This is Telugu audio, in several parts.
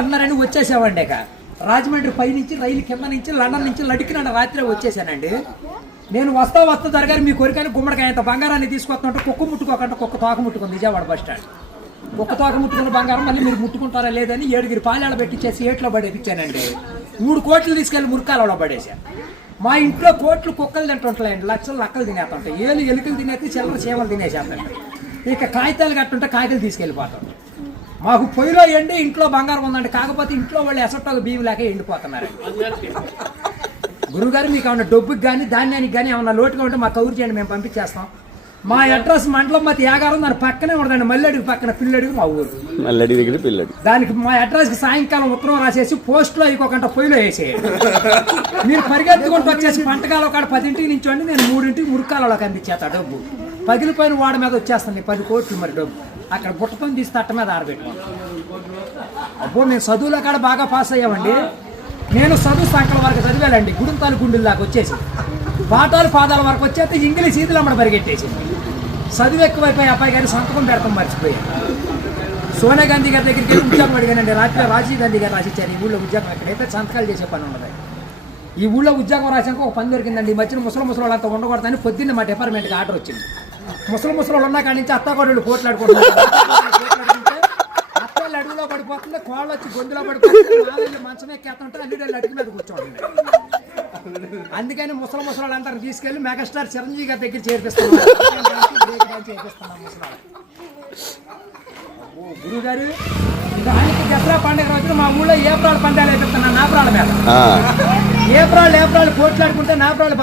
అన్నారని వచ్చేసామండి. ఇక రాజమండ్రి పై నుంచి రైలు కింద నుంచి లండన్ నుంచి లడికిన రాత్రి వచ్చేసానండి. నేను వస్తా దొరగారు మీ కోరికని గుమ్మడికాయ అంత బంగారాన్ని తీసుకొస్తుంటే కుక్క ముట్టుకోకుండా కుక్క తోక ముట్టుకుంది విజయవాడ బస్ స్టాండ్. కుక్క తోక ముట్టుకున్న బంగారం మళ్ళీ మీరు ముట్టుకుంటారా లేదని 7 పాలాలు పెట్టించేసి ఏట్లో పడేపించానండి. 3 కోట్లు తీసుకెళ్లి మురికాలలో పడేశాను. మా ఇంట్లో కోట్లు కుక్కలు తింటుంటాయండి, లక్షలు లక్కలు తినేస్తుంటాయి, ఎలుకలు తినేసి చిల్లర చీమలు తినేసేస్తాయి. ఇక కాగితాలు కట్టుంటే కాగితాలు తీసుకెళ్ళిపోతాం. మాకు పొయ్యిలో ఎండి ఇంట్లో బంగారం ఉందండి, కాకపోతే ఇంట్లో వాళ్ళు ఎసట్టో బియ్యం లేక ఎండిపోతున్నారు. గురుగారు మీకు ఏమన్నా డబ్బుకి కానీ ధాన్యానికి కానీ ఏమన్నా లోటుగా ఉంటే మాకు కౌరు చేయండి, మేము పంపించేస్తాం. మా అడ్రస్ మండలం మధ్య యాగారం, దాని పక్కనే ఉండదండి, మల్లెడికి పక్కన పిల్లడికి మా ఊరు, మల్లెడి దగ్గర పిల్లడి. దానికి మా అడ్రస్కి సాయంకాలం ఉత్తరం రాసేసి పోస్ట్లో ఇంకొకంట పొయ్యిలో వేసేయండి. మీరు పరిగెత్తుకుంటూ వచ్చేసి పంటకాల ఒక 10ంటికి నుంచోండి, నేను 3ంటికి మురికాలలోకి అందించేస్తా డబ్బు. పగిలిపోయిన వాడి మీద వచ్చేస్తుంది 10 కోట్లు మరి డబ్బు. అక్కడ బుట్టతో తీసి తట్ట మీద ఆరబెట్టుకోండి. అబ్బో మేము చదువులో కాడ బాగా పాస్ అయ్యామండి. నేను చదువు సంకల వరకు చదివానండి, గుడుంతాలు గుండెల దాకా వచ్చేసి పాఠాలు పాదాల వరకు వచ్చేస్తే ఇంగ్లీష్ ఈదులు అమ్మడ పరిగెట్టేసింది. చదువు ఎక్కువైపోయి అబ్బాయి గారి సంతకం పెడతాం మర్చిపోయాను. సోనియా గాంధీ గారి దగ్గరికి వెళ్ళి ఉద్యోగం అడిగానండి. రాత్రి రాజీవ్ గాంధీ గారు రాసిచ్చారు ఈ ఊళ్ళో ఉద్యోగం, ఎక్కడైతే సంతకాలు చేసే పని ఉండదు. ఈ ఊళ్ళో ఉద్యోగం రాసాక ఒక పని దొరికిందండి. ఈ మధ్యన ముసలి వాళ్ళంతా ఉండకూడదని పొద్దున్న మా డిపార్ట్మెంట్కి ఆర్డర్ వచ్చింది. ముసలి వాళ్ళు ఉన్న కాడి నుంచి అత్తాకోడళ్ళు పోట్లాడుకుంటున్నారు. అత్తలు అడుగులో పడిపోతుంది, కోళ్ళు వచ్చి గొంతులో పడిపోతుంది, నాలుగు మంచం ఎక్కేస్తుంటే అల్లుడు అడుగు మీద కూర్చోండి. అందుకని ముసలి వాళ్ళంతా తీసుకెళ్లి మెగాస్టార్ చిరంజీవి గారి దగ్గర చేర్పిస్తున్నాం. గురువు గారు దానికి దసరా పండుగ రోజున మా ఊళ్ళో ఏప్రాల్ పందాలు వేపిస్తున్నాను. నాపరాల మీద ఏప్రాల్ పోట్లాడుకుంటే నాపరాలు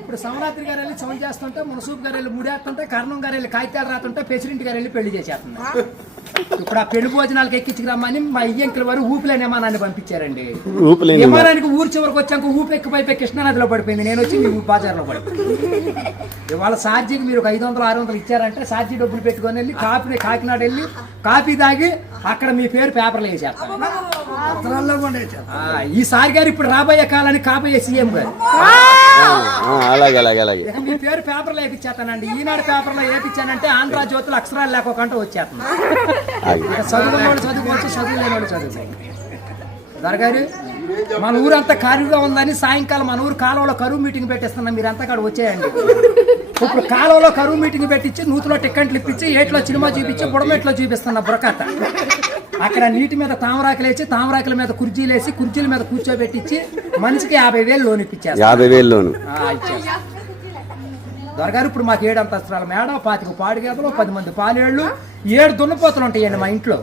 ఇప్పుడు సమరాత్రి గారు వెళ్ళి సౌండ్ చేస్తుంటే, మునసూపు గారు వెళ్ళి ముడేస్తుంటే, కర్ణం గారు వెళ్ళి కాగితాలు రాతుంటే, ప్రెసిడెంట్ గారు వెళ్ళి పెళ్లి చేసేస్తున్నారు. ఇప్పుడు ఆ పెళ్లి భోజనాలకు ఎక్కించుకురమ్మని మా ఇయ్యంకుల వారు ఊపిలేని విమానాన్ని పంపించారండి. విమానానికి ఊరు చివరికి వచ్చాక ఊపి ఎక్కిపోయి కృష్ణానదిలో పడిపోయింది. నేను వచ్చి మీ బాజార్లో పడిపోయింది. ఇవాళ ఛార్జీకి మీరు ఒక 500-600 ఇచ్చారంటే ఛార్జీ డబ్బులు పెట్టుకొని వెళ్ళి కాకినాడ వెళ్ళి కాఫీ తాగి అక్కడ మీ పేరు పేపర్లో వేసేస్తాను. ఈసారి గారు ఇప్పుడు రాబోయే కాలానికి కాబోయే సీఎం గారు మీ పేరు పేపర్లో వేపించేస్తానండి. ఈనాడు పేపర్లో వేపించానంటే ఆంధ్ర జ్యోతులు అక్షరాలు లేకోకుండా వచ్చేస్తాను. చదువుకున్న వాళ్ళు చదువుకోవచ్చు, చదువు లేని వాళ్ళు చదువుకోవచ్చు. దొరగారు మన ఊరంతా ఖాళీగా ఉందని సాయంకాలం మన ఊరు కాలువలో కరువు మీటింగ్ పెట్టిస్తున్నాం, మీరంతా అక్కడ వచ్చేయండి. ఇప్పుడు కాలువలో కరువు మీటింగ్ పెట్టించి నూతులో టిక్కెట్లు ఇప్పించి ఏట్లో సినిమా చూపించి బుడమెట్లో చూపిస్తున్నా బురకత. అక్కడ నీటి మీద తామరాకులు వేసి తామరాకుల మీద కుర్చీలు వేసి కుర్చీల మీద కూర్చోబెట్టించి మనిషికి 50,000 లోన్ ఇప్పించారు. 50,000 లోన్ దొరగారు ఇప్పుడు మాకు 7 అంతస్తుల మేడ, 25 పాడిగేదలు, 10 మంది పాలేళ్ళు, 7 దున్నపోతులు ఉంటాయండి మా ఇంట్లో.